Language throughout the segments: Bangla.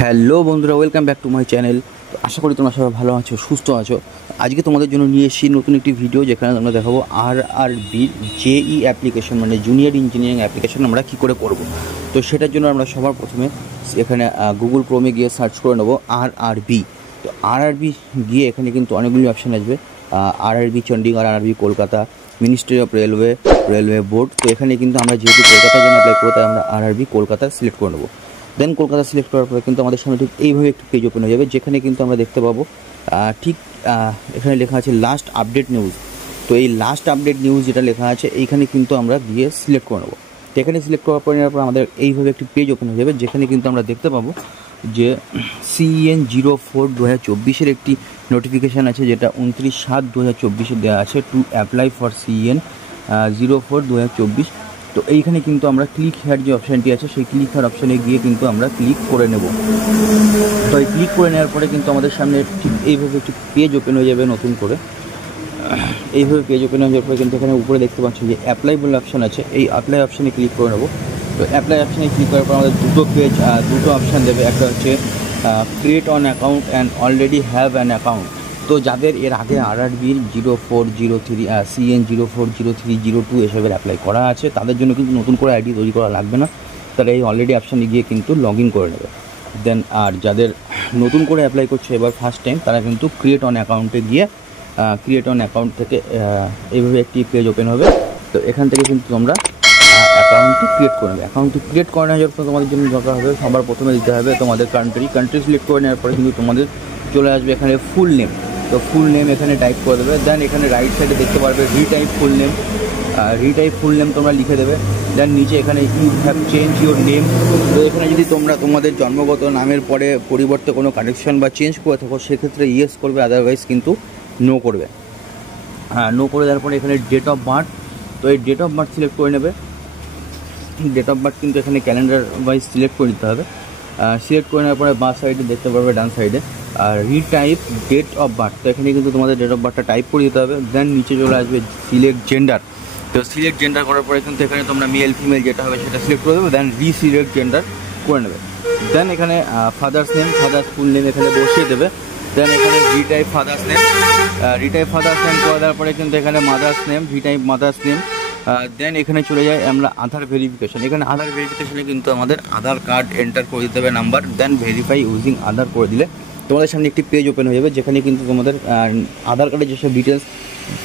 হ্যালো বন্ধুরা, welcome back to my channel. আশা করি তোমরা সবাই ভালো আছো, সুস্থ আছো। আজকে তোমাদের জন্য নিয়ে এসেছি নতুন একটি ভিডিও, যেখানে আমরা দেখাবো আরআরবির জেই অ্যাপ্লিকেশন, মানে জুনিয়র ইঞ্জিনিয়ারিং অ্যাপ্লিকেশন আমরা কী করে করব। তো সেটার জন্য আমরা সবার প্রথমে এখানে গুগল ক্রোমে গিয়ে সার্চ করে নেবো আরআরবি। তো আরআরবি গিয়ে এখানে কিন্তু অনেকগুলি অপশান আসবে, RRB Chandigarh, RRB Kolkata, ministry of railway board. তো এখানে কিন্তু আমরা যেহেতু কলকাতার জন্য অ্যাপ্লাই করবো, তাই আমরা আরআরবি কলকাতা সিলেক্ট করে নেবো। দেন কলকাতা সিলেক্ট করার পরে কিন্তু আমাদের সামনে ঠিক এইভাবে একটি পেজ ওপেন হয়ে যাবে, যেখানে কিন্তু আমরা দেখতে পাবো ঠিক এখানে লেখা আছে লাস্ট আপডেট নিউজ। তো এই লাস্ট আপডেট নিউজ যেটা লেখা আছে, এইখানে কিন্তু আমরা গিয়ে সিলেক্ট করে নেবো। তো এখানে সিলেক্ট করার পর নেওয়ার পর আমাদের এইভাবে একটি পেজ ওপেন হয়ে যাবে, যেখানে কিন্তু আমরা দেখতে পাবো যে CN 04/2024 একটি নোটিফিকেশান আছে, যেটা 29/7/2024 দেওয়া আছে, টু অ্যাপ্লাই ফর CN 04/2024। তো এইখানে কিন্তু আমরা ক্লিক হেয়ার যে অপশানটি আছে, সেই ক্লিক হেয়ার অপশানে গিয়ে কিন্তু আমরা ক্লিক করে নেব। তো এই ক্লিক করে নেওয়ার পরে কিন্তু আমাদের সামনে ঠিক এইভাবে একটি পেজ ওপেন হয়ে যাবে নতুন করে। এইভাবে পেজ ওপেন হয়ে যাওয়ার পরে কিন্তু এখানে উপরে দেখতে পাচ্ছি যে অ্যাপ্লাই বলে অপশান আছে, এই অ্যাপ্লাই অপশানে ক্লিক করে নেব। তো অ্যাপ্লাই অপশানে ক্লিক করার পর আমাদের দুটো অপশান দেবে। একটা হচ্ছে create on account and already have an account. তো যাদের এর আগে আরআরবির 0403 CN 040302 এসবের অ্যাপ্লাই করা আছে, তাদের জন্য কিন্তু নতুন করে আইডি তৈরি করা লাগবে না, তারা এই অলরেডি অপশানে গিয়ে কিন্তু লগ ইন করে নেবে। দেন আর যাদের নতুন করে অ্যাপ্লাই করছে এবার ফার্স্ট টাইম, তারা কিন্তু ক্রিয়েট অন অ্যাকাউন্টে গিয়ে ক্রিয়েট অন অ্যাকাউন্ট থেকে এইভাবে একটি পেজ ওপেন হবে। তো এখান থেকে কিন্তু তোমরা অ্যাকাউন্টটি ক্রিয়েট করে নেবে। অ্যাকাউন্টটি ক্রিয়েট করে নেওয়ার পর তোমাদের জন্য দরকার হবে, সবার প্রথমে দিতে হবে তোমাদের কান্ট্রি সিলেক্ট করে নেওয়ার পরে কিন্তু তোমাদের চলে আসবে এখানে ফুল নেম। তো ফুল নেম এখানে টাইপ করে দেবে। দেন এখানে রাইট সাইডে দেখতে পারবে রিটাইপ ফুল নেম তোমরা লিখে দেবে। দেন নিচে এখানে you have change your name. তো এখানে যদি তোমরা তোমাদের জন্মগত নামের পরে পরিবর্তে কোনো কারেকশন বা চেঞ্জ করে থাকো, সেক্ষেত্রে ইয়েস করবে, আদারওয়াইজ কিন্তু নো করবে। নো করে দেওয়ার পরে এখানে ডেট অফ বার্থ, তো এই ডেট অফ বার্থ সিলেক্ট করে নেবে। ডেট অফ বার্থ কিন্তু এখানে ক্যালেন্ডার ওয়াইজ সিলেক্ট করে দিতে হবে। সিলেক্ট করে নেওয়ার পরে বাঁ সাইডে দেখতে পারবে ডান সাইডে আর রিটাইপ ডেট অফ বার্থ। তো এখানে কিন্তু তোমাদের ডেট অফ বার্থটা টাইপ করে দিতে হবে। দেন নিচে চলে আসবে সিলেক্ট জেন্ডার। তো সিলেক্ট জেন্ডার করার পরে কিন্তু এখানে তোমরা মেল ফিমেল যেটা হবে সেটা সিলেক্ট করে দেবে। দেন রিসিলেক্ট জেন্ডার করে নেবে। দেন এখানে ফাদার্স ফুল নেম এখানে বসিয়ে দেবে। দেন এখানে রিটাইপ ফাদার্স নেম করে দেওয়ার পরে কিন্তু এখানে mother's name, retype mother's name. Then এখানে চলে যায় আমরা আধার ভেরিফিকেশন। এখানে আধার ভেরিফিকেশনে কিন্তু আমাদের আধার কার্ড এন্টার করে দিতে হবে নাম্বার। দেন ভেরিফাই ইউজিং আধার করে দিলে তোমাদের সামনে একটি পেজ ওপেন হয়ে যাবে, যেখানে কিন্তু তোমাদের আধার কার্ডের যেসব details,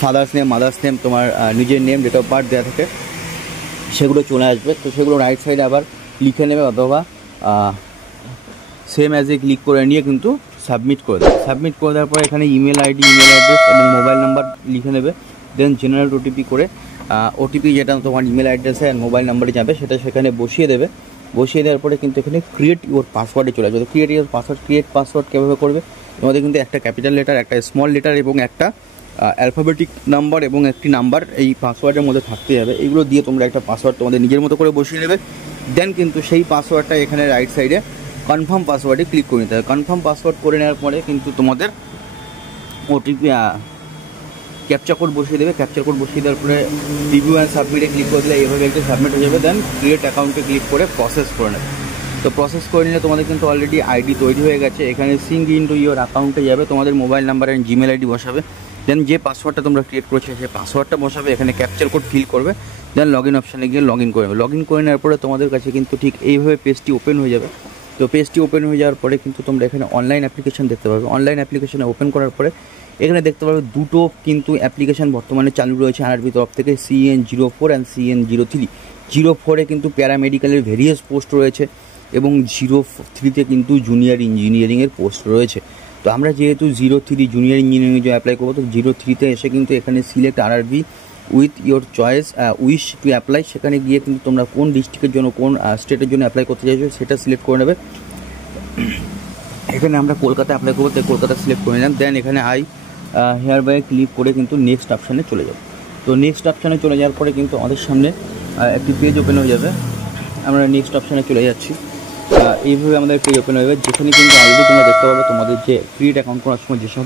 father's name, mother's name, তোমার নিজের নেম, ডেট অফ বার্থ দেওয়া থাকে, সেগুলো চলে আসবে। তো সেগুলো রাইট সাইডে আবার লিখে নেবে, অথবা সেম অ্যাজে ক্লিক করে নিয়ে কিন্তু সাবমিট করে দেবে। সাবমিট করে দেওয়ার পরে এখানে ইমেল অ্যাড্রেস এবং মোবাইল নাম্বার লিখে নেবে। দেন জেনারেট ওটিপি যেটা তোমার ইমেল অ্যাড্রেসে আর মোবাইল নাম্বারে যাবে, সেটা সেখানে বসিয়ে দেবে। বসিয়ে দেওয়ার পরে কিন্তু এখানে ক্রিয়েট ইউর পাসওয়ার্ডে চলে আসবে। তো ক্রিয়েট পাসওয়ার্ড কীভাবে করবে, তোমাদের কিন্তু একটা ক্যাপিটাল লেটার, একটা স্মল লেটার এবং একটা অ্যালফাবেটিক নাম্বার এবং একটি নাম্বার এই পাসওয়ার্ডের মধ্যে থাকতে হবে। এইগুলো দিয়ে তোমরা একটা পাসওয়ার্ড তোমাদের নিজের মতো করে বসিয়ে নেবে। দেন কিন্তু সেই পাসওয়ার্ডটা এখানে রাইট সাইডে কনফার্ম পাসওয়ার্ডে ক্লিক করে নিতে হবে। কনফার্ম পাসওয়ার্ড করে নেওয়ার পরে কিন্তু তোমাদের ওটিপি ক্যাপচা কোড বসিয়ে দেবে। ক্যাপচা কোড বসিয়ে দেওয়ার পরে রিভিউ অ্যান্ড সাবমিটে ক্লিক করে দিলে এইভাবে একটা সাবমিট হয়ে যাবে। দেন ক্রিয়েট অ্যাকাউন্টে ক্লিক করে প্রসেস করে নেবে। তো প্রসেস করে নিলে তোমাদের কিন্তু অলরেডি আইডি তৈরি হয়ে গেছে। এখানে সিঙ্ক ইনটু ইউর অ্যাকাউন্টে যাবে, তোমাদের mobile number and Gmail ID বসাবে। দেন যে পাসওয়ার্ডটা তোমরা ক্রিয়েট করেছো সেই পাসওয়ার্ডটা বসাবে, এখানে ক্যাপচার কোড ফিল করবে। দেন লগ ইন অপশানে গিয়ে লগ ইন করে নেবে। লগ ইন করে নেওয়ার পরে তোমাদের কাছে কিন্তু ঠিক এইভাবে পেজটি ওপেন হয়ে যাবে। তো পেজটি ওপেন হয়ে যাওয়ার পরে কিন্তু তোমরা এখানে অনলাইন অ্যাপ্লিকেশন দেখতে পাবে। অনলাইন অ্যাপ্লিকেশনে ওপেন করার পরে এখানে দেখতে পাবে দুটো কিন্তু অ্যাপ্লিকেশান বর্তমানে চালু রয়েছে আরআরবি তরফ থেকে, CN 04 অ্যান্ড CN 03। 04-এ কিন্তু প্যারামেডিক্যালের ভেরিয়াস পোস্ট রয়েছে এবং 03-তে কিন্তু জুনিয়র ইঞ্জিনিয়ারিংয়ের পোস্ট রয়েছে। তো আমরা যেহেতু 03 জুনিয়র ইঞ্জিনিয়ারিং যে অ্যাপ্লাই করবো, তো 03-তে এসে কিন্তু এখানে select RRB with your choice wish to apply, সেখানে গিয়ে কিন্তু তোমরা কোন ডিস্ট্রিক্টের জন্য, কোন স্টেটের জন্য অ্যাপ্লাই করতে চাইছো সেটা সিলেক্ট করে নেবে। এখানে আমরা কলকাতা অ্যাপ্লাই করবো, তাই কলকাতা সিলেক্ট করে নিলাম। দেন এখানে হেয়ার বাই ক্লিক করে কিন্তু নেক্সট অপশানে চলে যাব। তো নেক্সট অপশানে চলে যাওয়ার পরে কিন্তু আমাদের সামনে একটি পেজ ওপেন হয়ে যাবে। আমরা নেক্সট অপশানে চলে যাচ্ছি। এইভাবে আমাদের পেজ ওপেন হয়ে যাবে, যেখানে কিন্তু অলরেডি তোমরা দেখতে পাবে তোমাদের যে ক্রিয়েট অ্যাকাউন্ট করার সময় যেসব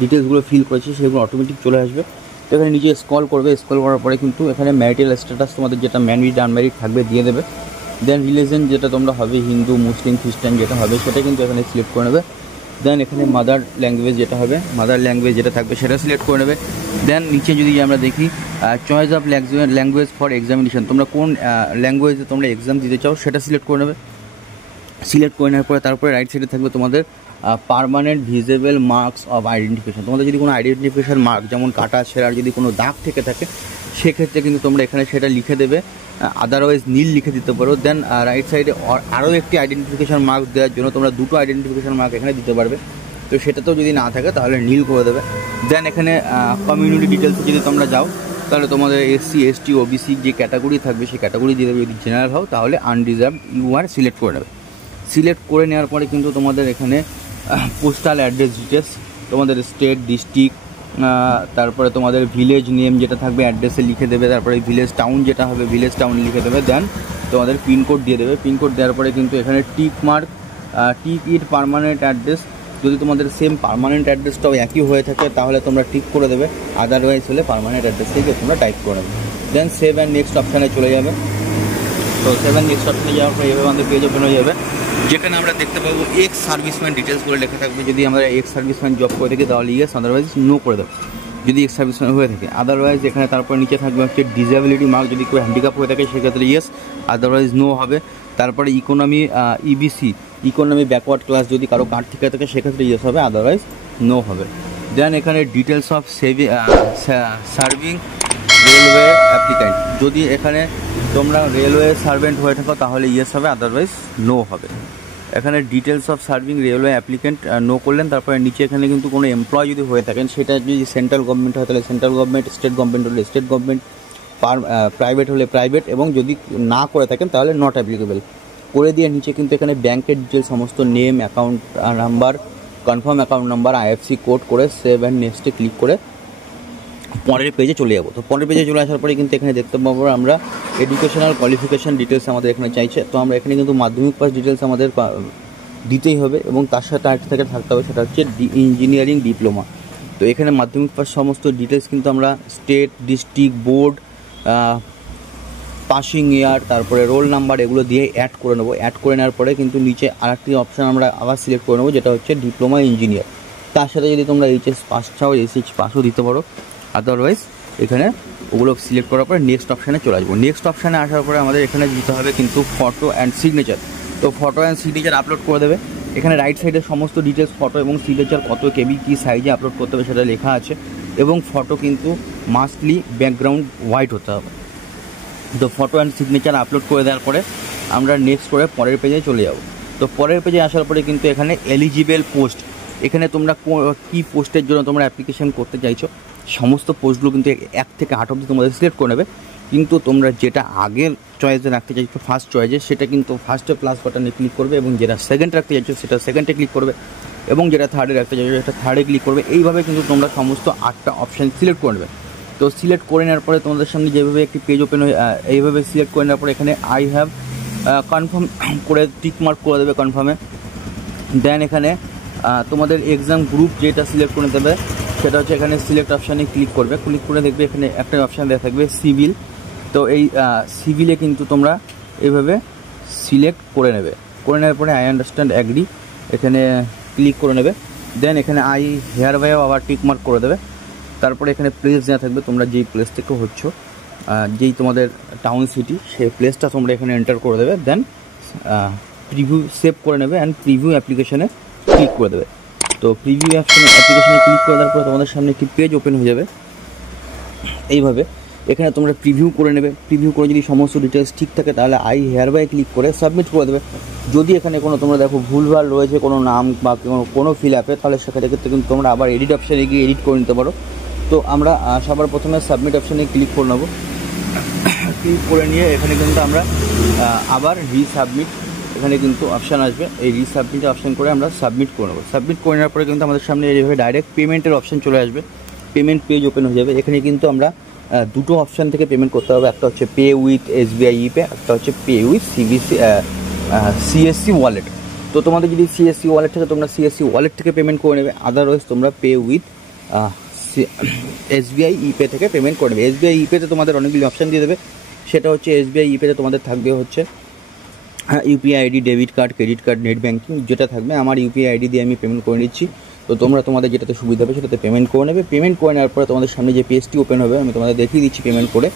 ডিটেলসগুলো ফিল করেছে সেগুলো অটোমেটিক চলে আসবে। তো এখানে নিজে স্ক্রল করবে, স্ক্রল করার পরে কিন্তু এখানে ম্যারিটাল স্ট্যাটাস তোমাদের যেটা ম্যারিড আনম্যারিড থাকবে দিয়ে দেবে। দেন রিলিজন যেটা তোমরা হবে হিন্দু মুসলিম খ্রিস্টান যেটা হবে সেটা কিন্তু এখানে সিলেক্ট করে নেবে। দেন এখানে মাদার ল্যাঙ্গুয়েজ যেটা হবে, মাদার ল্যাঙ্গুয়েজ যেটা থাকবে সেটা সিলেক্ট করে নেবে। দেন নিচে যদি আমরা দেখি choice of language for examination, তোমরা কোন ল্যাঙ্গুয়েজে তোমরা এক্সাম দিতে চাও সেটা সিলেক্ট করে নেবে। সিলেক্ট করে নেওয়ার পরে তারপরে রাইট সাইডে থাকবে তোমাদের permanent visible marks of identification. তোমাদের যদি কোনো আইডেন্টিফিকেশন মার্ক যেমন কাটা ছেঁড়ার যদি কোনো দাগ থেকে থাকে সেক্ষেত্রে কিন্তু তোমরা এখানে সেটা লিখে দেবে, আদারওয়াইজ নীল লিখে দিতে পারো। দেন রাইট সাইডে আরও একটি আইডেন্টিফিকেশন মার্ক দেওয়ার জন্য তোমরা দুটো আইডেন্টিফিকেশন মার্ক এখানে দিতে পারবে, তো সেটাতেও যদি না থাকে তাহলে নীল করে দেবে। দেন এখানে কমিউনিটি ডিটেলসে যদি তোমরা যাও তাহলে তোমাদের SC ST OBC যে ক্যাটাগরি থাকবে সেই ক্যাটাগরি দিয়ে দেবে। যদি জেনারেল হও তাহলে আনরিজার্ভ UR সিলেক্ট করে নেবে। সিলেক্ট করে নেওয়ার পরে কিন্তু তোমাদের এখানে পোস্টাল অ্যাড্রেস ডিটেলস, তোমাদের স্টেট ডিস্ট্রিক্ট, তারপরে তোমাদের ভিলেজ নেম যেটা থাকবে অ্যাড্রেসে লিখে দেবে, তারপরে ভিলেজ টাউন যেটা হবে ভিলেজ টাউন লিখে দেবে। দেন তোমাদের পিনকোড দিয়ে দেবে। পিনকোড দেওয়ার পরে কিন্তু এখানে টিক মার্ক টিক ইট পার্মানেন্ট অ্যাড্রেস, যদি তোমাদের সেম পার্মানেন্ট অ্যাড্রেসটাও একই হয়ে থাকে তাহলে তোমরা টিক করে দেবে, আদারওয়াইজ হলে পার্মানেন্ট অ্যাড্রেস থেকে তোমরা টাইপ করে নেবে। দেন সেভ অ্যান্ড নেক্সট অপশানে চলে যাবে। তো সেভ অ্যান্ড নেক্সট অপশানে যাওয়ার পরে এভাবে আমাদের পেজ ওপেন হয়ে যাবে, যেখানে আমরা দেখতে পাবো এক্স সার্ভিসম্যান ডিটেলস করে লেখা থাকবে। যদি আমরা এক্স সার্ভিসম্যান জব করে থাকি তাহলে ইয়েস, আদারওয়াইজ নো করে দেবো যদি এক্স সার্ভিসম্যান হয়ে থাকে। আদারওয়াইজ এখানে তারপর নিচে থাকবে হচ্ছে ডিসেবিলিটি মার্ক, যদি কেউ হ্যান্ডিক্যাপ হয়ে থাকে সেক্ষেত্রে ইয়েস, আদারওয়াইজ নো হবে। তারপরে economy EBC economy backward class যদি কারো কার্ড থেকে থাকে সেক্ষেত্রে ইয়েস হবে, আদারওয়াইজ নো হবে। দেন এখানে details of serving railway applicant, যদি এখানে তোমরা রেলওয়ে সার্ভেন্ট হয়ে থাকো তাহলে ইয়েস হবে, আদারওয়াইজ নো হবে। এখানে details of serving railway applicant নো করলেন। তারপরে নিচে এখানে কিন্তু কোনো এমপ্লয় যদি হয়ে থাকেন সেটা যদি সেন্ট্রাল গভর্নমেন্ট হয় তাহলে সেন্ট্রাল গভর্নমেন্ট, স্টেট গভর্নমেন্ট হলে স্টেট গভর্নমেন্ট, প্রাইভেট হলে প্রাইভেট, এবং যদি না করে থাকেন তাহলে নট অ্যাপ্লিকেবল করে দিয়ে নিচে কিন্তু এখানে ব্যাংকের ডিটেলস সমস্ত name, account number, confirm account number, IFSC code করে সেভ অ্যান্ড নেক্সটে ক্লিক করে পরের পেজে চলে যাবো। তো পরের পেজে চলে আসার পরে কিন্তু এখানে দেখতে পাবো আমরা এডুকেশনাল কোয়ালিফিকেশান ডিটেলস আমাদের এখানে চাইছে। তো আমরা এখানে কিন্তু মাধ্যমিক পাস ডিটেলস আমাদের দিতেই হবে এবং তার সাথে আরেকটা থেকে থাকতে হবে, সেটা হচ্ছে ইঞ্জিনিয়ারিং ডিপ্লোমা। তো এখানে মাধ্যমিক পাস সমস্ত ডিটেলস কিন্তু আমরা স্টেট, ডিস্ট্রিক্ট, বোর্ড, পাসিং ইয়ার, তারপরে রোল নাম্বার এগুলো দিয়ে অ্যাড করে নেবো। অ্যাড করে নেওয়ার পরে কিন্তু নিচে আরেকটি অপশান আমরা আবার সিলেক্ট করে নেবো, যেটা হচ্ছে ডিপ্লোমা ইঞ্জিনিয়ার। তার সাথে যদি তোমরা HS পাস চাও SH পাসও দিতে পারো, আদারওয়াইজ এখানে ওগুলো সিলেক্ট করার পরে নেক্সট অপশানে চলে আসবো। নেক্সট অপশানে আসার পরে আমাদের এখানে দিতে হবে কিন্তু ফটো অ্যান্ড সিগনেচার। তো ফটো অ্যান্ড সিগনেচার আপলোড করে দেবে। এখানে রাইট সাইডে সমস্ত ডিটেলস ফটো এবং সিগনেচার কত KB কী সাইজে আপলোড করতে হবে সেটা লেখা আছে, এবং ফটো কিন্তু মাস্টলি ব্যাকগ্রাউন্ড হোয়াইট হতে হবে। তো ফটো অ্যান্ড সিগনেচার আপলোড করে দেওয়ার পরে আমরা নেক্সট করে পরের পেজে চলে যাব। তো পরের পেজে আসার পরে কিন্তু এখানে এলিজিবল পোস্ট, এখানে তোমরা কী পোস্টের জন্য তোমরা অ্যাপ্লিকেশন করতে চাইছো সমস্ত পোস্টগুলো কিন্তু 1 থেকে 8 অবধি তোমাদের সিলেক্ট করে নেবে। কিন্তু তোমরা যেটা আগের চয়েসে রাখতে চাইছো ফার্স্ট চয়েসে সেটা কিন্তু ফার্স্টে প্লাস বাটনে ক্লিক করবে, এবং যেটা সেকেন্ড রাখতে চাইছো সেটা সেকেন্ডে ক্লিক করবে, এবং যেটা থার্ডে রাখতে চাইছো সেটা থার্ডে ক্লিক করবে। এইভাবে কিন্তু তোমরা সমস্ত 8টা অপশান সিলেক্ট করে নেবে। তো সিলেক্ট করে নেওয়ার পরে তোমাদের সামনে যেভাবে একটি পেজ ওপেন হয়ে এইভাবে সিলেক্ট করে নেওয়ার পরে এখানে আই হ্যাভ কনফার্ম করে টিক মার্ক করে দেবে কনফার্মে। দেন এখানে তোমাদের এক্সাম গ্রুপ যেটা সিলেক্ট করে দেবে সেটা হচ্ছে এখানে সিলেক্ট অপশানে ক্লিক করবে। ক্লিক করে দেখবে এখানে একটা অপশান দেওয়া থাকবে সিভিল। তো এই সিভিলে কিন্তু তোমরা এইভাবে সিলেক্ট করে নেবে। করে নেওয়ার পরে আই আন্ডারস্ট্যান্ড অ্যাগ্রি এখানে ক্লিক করে নেবে। দেন এখানে আই হেয়ার বাইও আবার টিক মার্ক করে দেবে। তারপরে এখানে প্লেস দেওয়া থাকবে, তোমরা যেই প্লেস থেকে হচ্ছ, যেই তোমাদের টাউন সিটি সেই প্লেসটা তোমরা এখানে এন্টার করে দেবে। দেন প্রিভিউ সেভ করে নেবে অ্যান্ড প্রিভিউ অ্যাপ্লিকেশনে ক্লিক করে দেবে। তো প্রিভিউ অ্যাপ্লিকেশনে ক্লিক করে দেওয়ার পরে তোমাদের সামনে একটি পেজ ওপেন হয়ে যাবে। এইভাবে এখানে তোমরা প্রিভিউ করে নেবে। প্রিভিউ করে যদি সমস্ত ডিটেলস ঠিক থাকে তাহলে আই হেয়ার বাই ক্লিক করে সাবমিট করে দেবে। যদি এখানে কোনো তোমরা দেখো ভুলভাল রয়েছে কোনো নাম বা কোনো ফিল আপে, তাহলে সেক্ষেত্রে কিন্তু তোমরা আবার এডিট অপশানে গিয়ে এডিট করে নিতে পারো। তো আমরা সবার প্রথমে সাবমিট অপশানে ক্লিক করে নেবো। ক্লিক করে নিয়ে এখানে কিন্তু আমরা আবার রিসাবমিট এখানে কিন্তু অপশান আসবে, এই রিসাবমিট অপশান করে আমরা সাবমিট করে নেবো। সাবমিট করে নেওয়ার পরে কিন্তু আমাদের সামনে এইভাবে ডাইরেক্ট পেমেন্টের অপশান চলে আসবে, পেমেন্ট পেজ ওপেন হয়ে যাবে। এখানে কিন্তু আমরা দুটো অপশান থেকে পেমেন্ট করতে হবে, একটা হচ্ছে পে উইথ SBI ইপে, একটা হচ্ছে পে উইথ CSC ওয়ালেট। তো তোমাদের যদি CSC ওয়ালেট থেকে তোমরা CSC ওয়ালেট থেকে পেমেন্ট করে নেবে, আদারওয়াইজ তোমরা পে উইথ SBI ইপে থেকে পেমেন্ট করে নেবে। SBI ইপেতে তোমাদের অনেকগুলি অপশান দিয়ে দেবে, সেটা হচ্ছে SBI ইপেতে তোমাদের থাকবে হচ্ছে হ্যাঁ, UPI ID, debit card, credit card, net banking যেটা থাকবে, আমার ইউপিআই আইডি দিয়ে আমি পেমেন্ট করে নিচ্ছি। তো তোমরা তোমাদের যেটাতে সুবিধা হবে সেটাতে পেমেন্ট করে নেবে। পেমেন্ট করে নেওয়ার পরে তোমাদের সামনে যে পেজটি ওপেন হবে, আমি তোমাদের দেখিয়ে দিচ্ছি পেমেন্ট করে।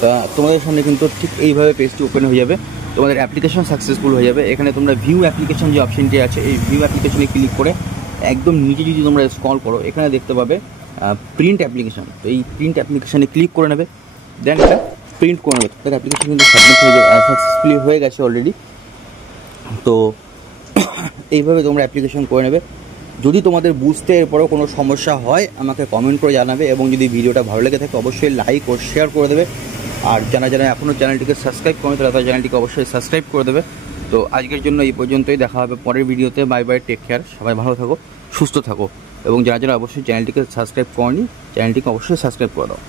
তা তোমাদের সামনে কিন্তু ঠিক এইভাবে পেজটি ওপেন হয়ে যাবে, তোমাদের অ্যাপ্লিকেশন সাকসেসফুল হয়ে যাবে। এখানে তোমরা ভিউ অ্যাপ্লিকেশন যে অপশনটি আছে, এই ভিউ অ্যাপ্লিকেশনে ক্লিক করে একদম নিচে যদি তোমরা স্ক্রল করো, এখানে দেখতে পাবে প্রিন্ট অ্যাপ্লিকেশন। তো এই প্রিন্ট অ্যাপ্লিকেশানে ক্লিক করে নেবে, দেন এটা প্রিন্ট করে নেবে। তাদের অ্যাপ্লিকেশন কিন্তু সাবমিট হয়ে যাবে, সাকসেসফুলি হয়ে গেছে অলরেডি। তো এইভাবে তোমরা অ্যাপ্লিকেশন করে নেবে। যদি তোমাদের বুঝতে এরপরেও কোনো সমস্যা হয় আমাকে কমেন্ট করে জানাবে, এবং যদি ভিডিওটা ভালো লেগে থাকে অবশ্যই লাইক ও শেয়ার করে দেবে। আর যারা যারা এখনও চ্যানেলটিকে সাবস্ক্রাইব করে তারা তার চ্যানেলটিকে অবশ্যই সাবস্ক্রাইব করে দেবে। তো আজকের জন্য এই পর্যন্তই, দেখা হবে পরের ভিডিওতে। বাই বাই, টেক কেয়ার, সবাই ভালো থাকো, সুস্থ থাকো, এবং যারা যারা অবশ্যই চ্যানেলটিকে সাবস্ক্রাইব করনি চ্যানেলটিকে অবশ্যই সাবস্ক্রাইব করে দাও।